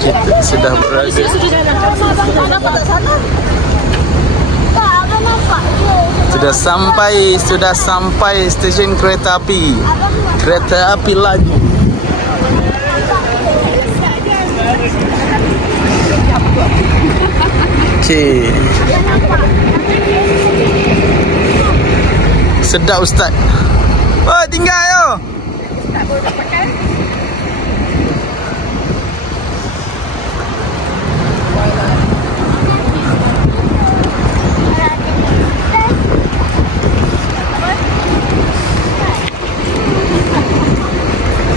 kita sudah berada. Sudah sampai stesen kereta api. Kereta api laju. Okey. Sedap Ustaz. Oh, tinggal yo. Tak boleh pakai.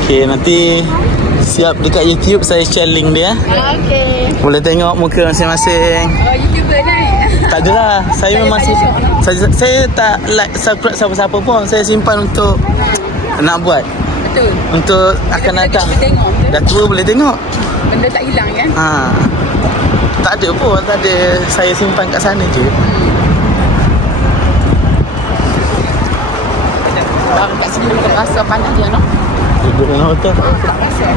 Okay, nanti siap dekat YouTube saya share link dia. Okey. Boleh tengok muka masing-masing. Oh, YouTuber ni. Tak adalah. Saya memang saya tak like subscribe siapa-siapa pun. Saya simpan untuk nak buat. Betul. Untuk akan datang. Dah tua boleh tengok. Benda tak hilang kan? Ha. Tak ada pun, tak ada. Saya simpan kat sana je. Kat sini boleh rasa panas dia, no? Duduk dalam hotel. Tak rasa.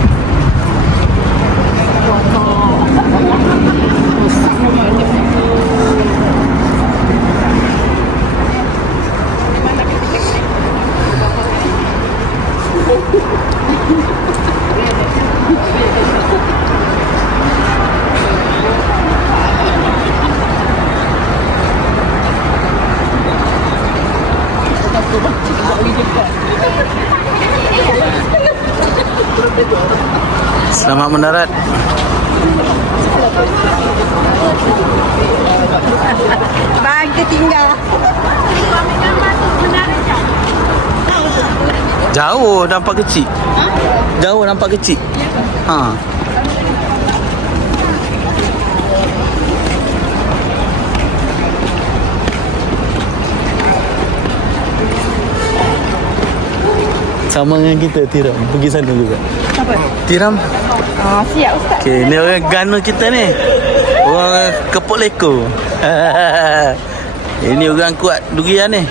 Selamat mendarat. Bagi tinggal. Jauh nampak kecil. Jauh nampak kecil. Ha. Sama dengan kita Tiram. Pergi sana juga. Apa? Tiram. Siap Ustaz. Okey, ni orang Gano kita ni. Orang Kepok Leko. Ini orang kuat durian ni.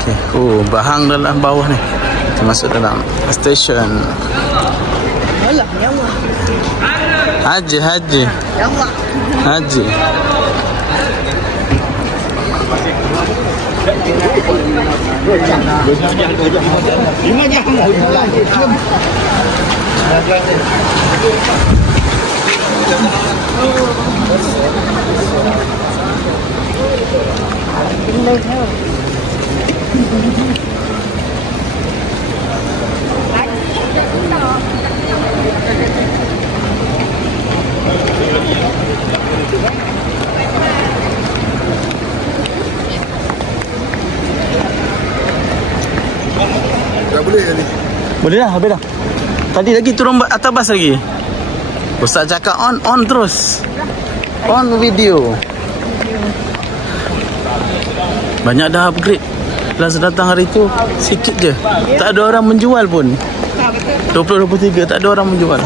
Okey, oh, bahang dalam bawah ni. Kita masuk dalam stesen. Allah, ya Allah. Haji. Ya Allah. Haji. Tak boleh tadi. Boleh dah, habis dah. Tadi lagi turun atas bas lagi. Ustaz cakap on terus. On video. Banyak dah upgrade. Kelas datang hari tu sikit je. Tak ada orang menjual pun. 2023 tak ada orang menjual.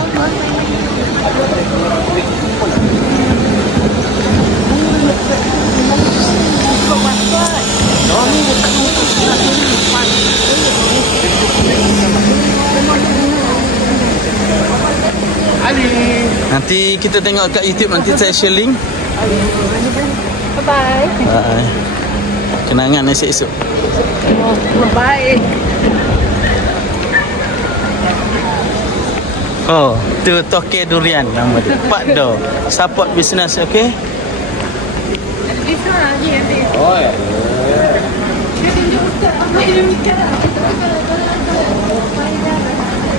Nanti kita tengok kat YouTube, nanti saya share link. Bye-bye. Bye. Kenangan esok-esok. Bye. Oh, tu Toke Durian nama dia. Pak Do. Support business, okey? Bisa lagi nanti. Oh, ya. Dia tunjuk Ustaz apa dia mikir.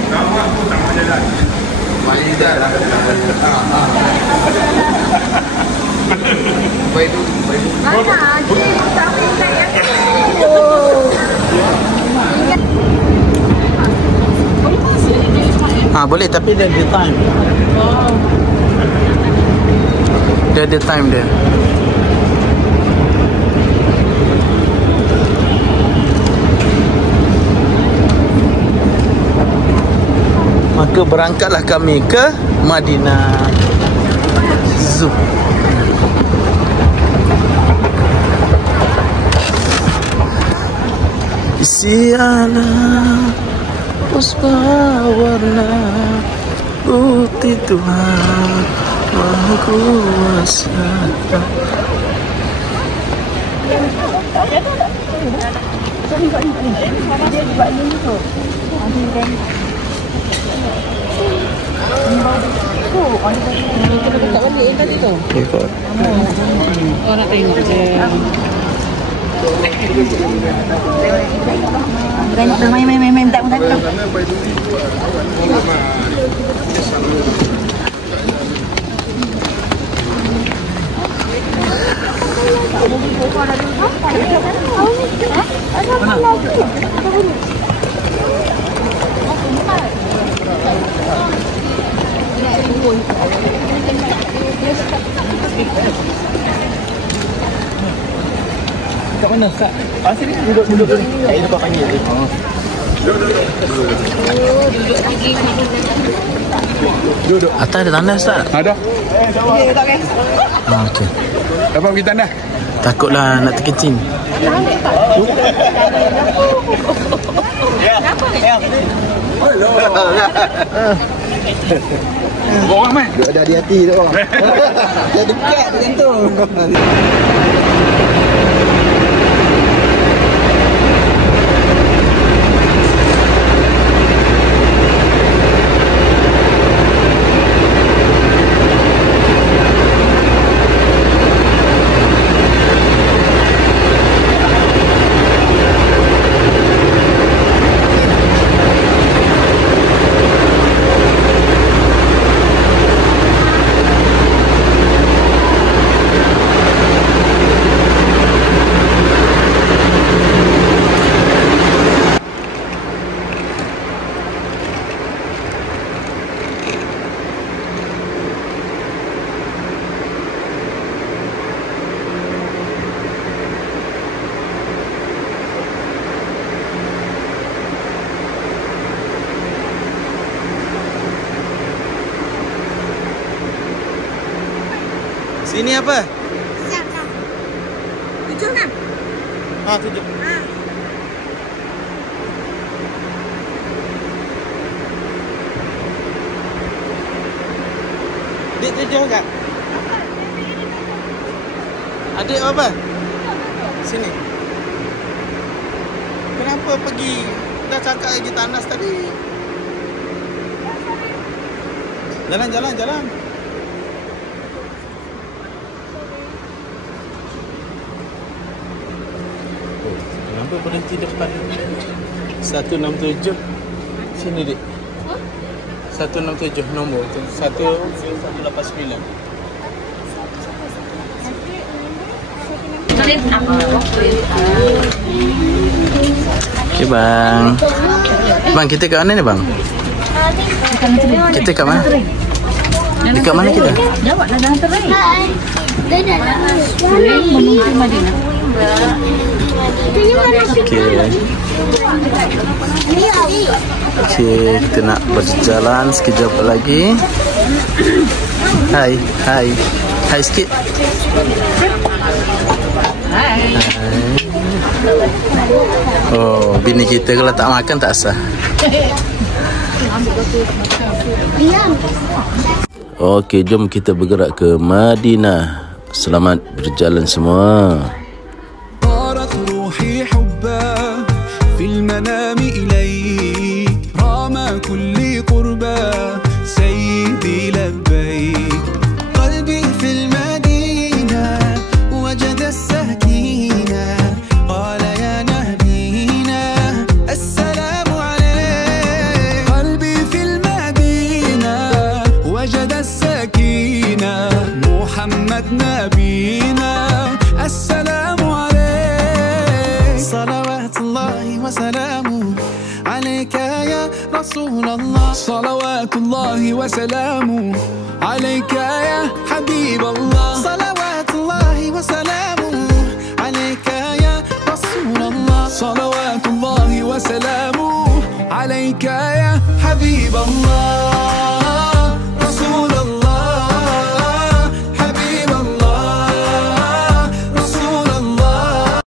Nama aku tak ada dah. Malidah lah. Baik tu. Mana? Jadi tak boleh ya. Boleh tapi dia ada time. Dia ada time dia. Maka berangkatlah kami ke Madinah Zoo. Isi alam puspa warna seperti Tuhan Maha Kuasa. Ikut. Orang tengok je. Main tak mudah. Kat mana Kak? Sini duduk. Saya lupa panggil dia. Duduk. Atas ada tanda Ustaz? Ada. Okey. Dapat pergi tanda? Takutlah nak terkencing. Orang main? Dia ada hati-hati tu. Dia dekat macam tu. Sini apa? 76. 7. Adik 7 Kak? Adik apa? Sini. Kenapa pergi? Dah cakap lagi tanas tadi. Jalan. Kenapa berhenti depan 167? Sini dik. 167 nombor tu. 1189. Okey bang. Bang kita kat mana ni bang? Kita kat mana? Dekat mana kita? Jawab lah dalam terai. Dia dah Menuju Madinah. Okey, kita nak berjalan sekejap lagi. Hai sikit. Hai. Oh, bini kita kalau tak makan tak sah. Okey, jom kita bergerak ke Madinah. Selamat berjalan semua. صلوات الله وسلامه عليك يا حبيب الله صلوات الله وسلامه عليك يا رسول الله صلوات الله وسلامه عليك يا حبيب الله رسول الله حبيب الله رسول الله.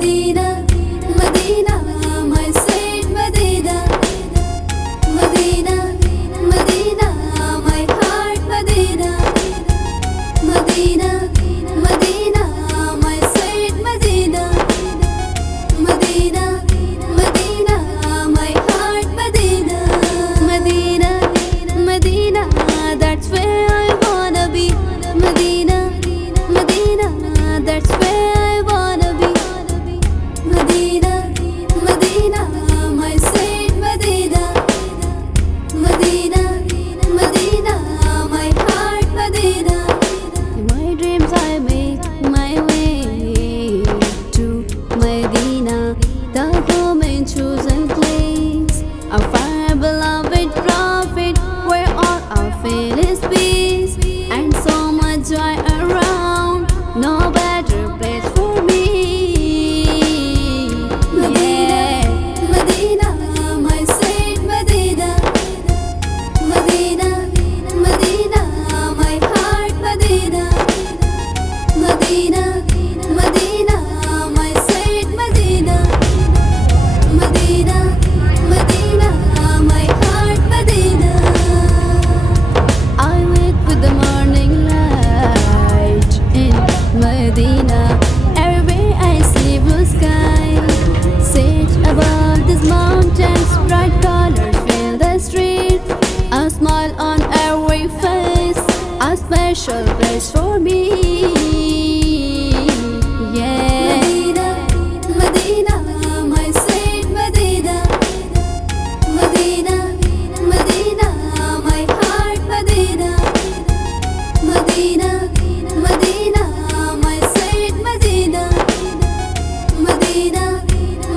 Medina, Medina, my sweet Medina. Medina, Medina, my heart Medina. Medina, Medina, my sweet Medina. Medina, Medina, my heart Medina. Medina, Medina, that's where I wanna be. Medina, Medina, that's where I wanna be. Medina, Medina, my sweet Medina. Medina, Medina, my heart Medina. In my dreams I make my way to Medina, the home and chosen place, a far beloved prophet, where all I feel is peace and so much joy around. No better place for me. Yeah. Medina, my sweet Medina. Medina, Medina, my heart Medina. Medina, Medina, my sweet Medina. Medina, Medina, my heart Medina. I wake with the morning light in Medina. Everywhere I see blue sky, sit above these mountains, bright colors fill the street. A smile on every face, a special place for me. Yeah. Medina, Medina, my sweet Medina. Medina, Medina, my heart Medina. Medina, Medina, my sweet Medina. Medina,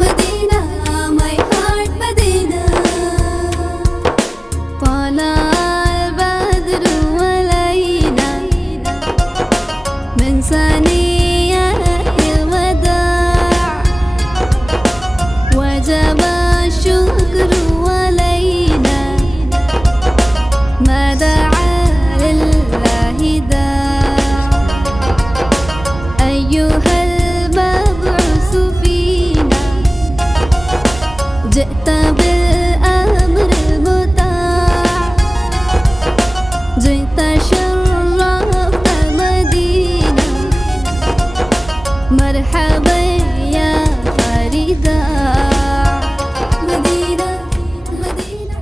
Medina, my heart Medina. طلع البدر علينا من ثنيات الوداع، وجب الشكر علينا ما دعا لله داع. أيها المبعوث فينا، جئت بالأمر المطاع، جئت شرفت مدينة، مرحبا يا فريدة. مدينة، مدينة.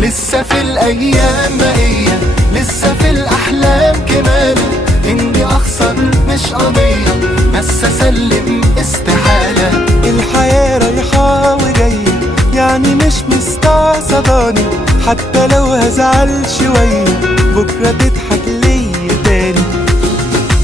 لسه في الايام بقية، لسه في الاحلام كمان، اني اخسر مش قضية، بس اسلم استحالة. الحياة رايحة وجاية، يعني مش مستعصداني، حتى لو هزعل شوية بكرة تضحك ليا تاني.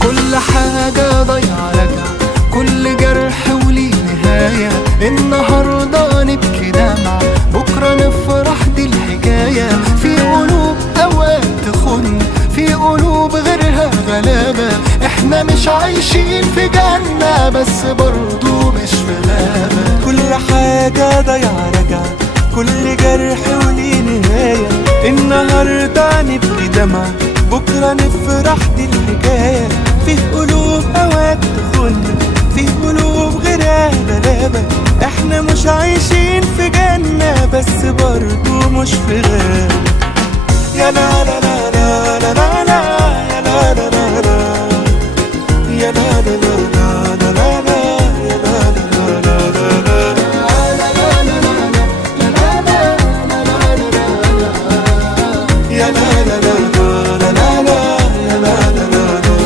كل حاجة ضايعة راجعة، كل جرح وليه نهاية. النهاردة نبكي دمعة، بكرة نفرح، دي الحكاية. في قلوب أوقات تخن، في قلوب غيرها غلابة. احنا مش عايشين في جنة، بس برضو مش في غابة. كل حاجة ضايعة راجعة، كل جرح وليه نهاية. النهاردة نبكي دمعة، بكرة نفرح، دي الحكاية. في قلوب أوقات تخن، في قلوب غيرها غلابة. احنا مش عايشين في جنة، بس برضو مش في غابة. يا لا لا لا لا لا لا لا، يا لا لا لا لا، يا لا لا لا لا لا لا، يا لا لا لا لا لا، يا لا لا لا لا لا لا، يا لا لا لا لا.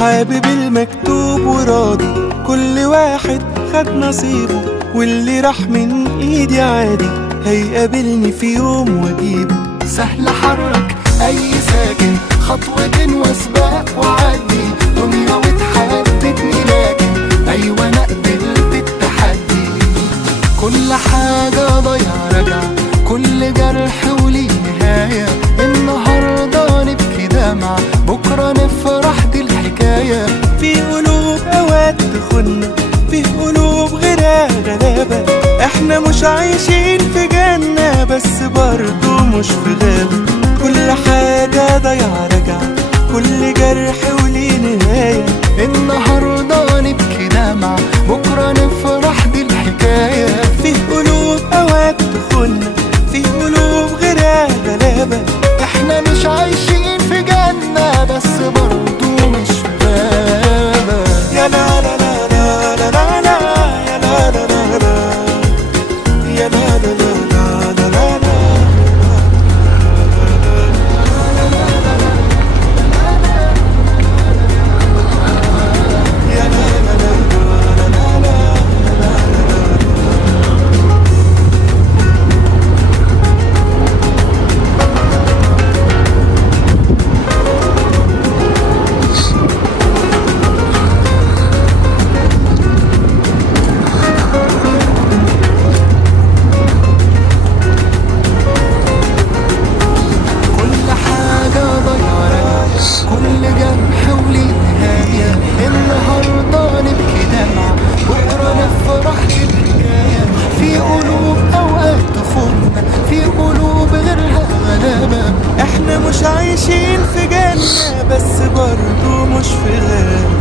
حابب المكتوب وراضي، كل واحد خد نصيبه، واللي راح من ايدي عادي هيقابلني في يوم واجيبه. سهل حرك اي ساكن، خطوة وسباق وعدي، دنيا وتحددني، لكن ايوه انا قبلت التحدي. كل حاجة ضايعة راجعة، كل جرح وليه نهاية. النهاردة نبكي دمعة، بكرة نفرح، دي الحكاية. في قلوب اوقات تخن، في قلوب غيرها غلابة. احنا مش عايشين في جنة، بس برضو مش في غابة. كل حاجة ضايعة راجعة، كل جرح وليه نهاية. النهاردة نبكي في غاب.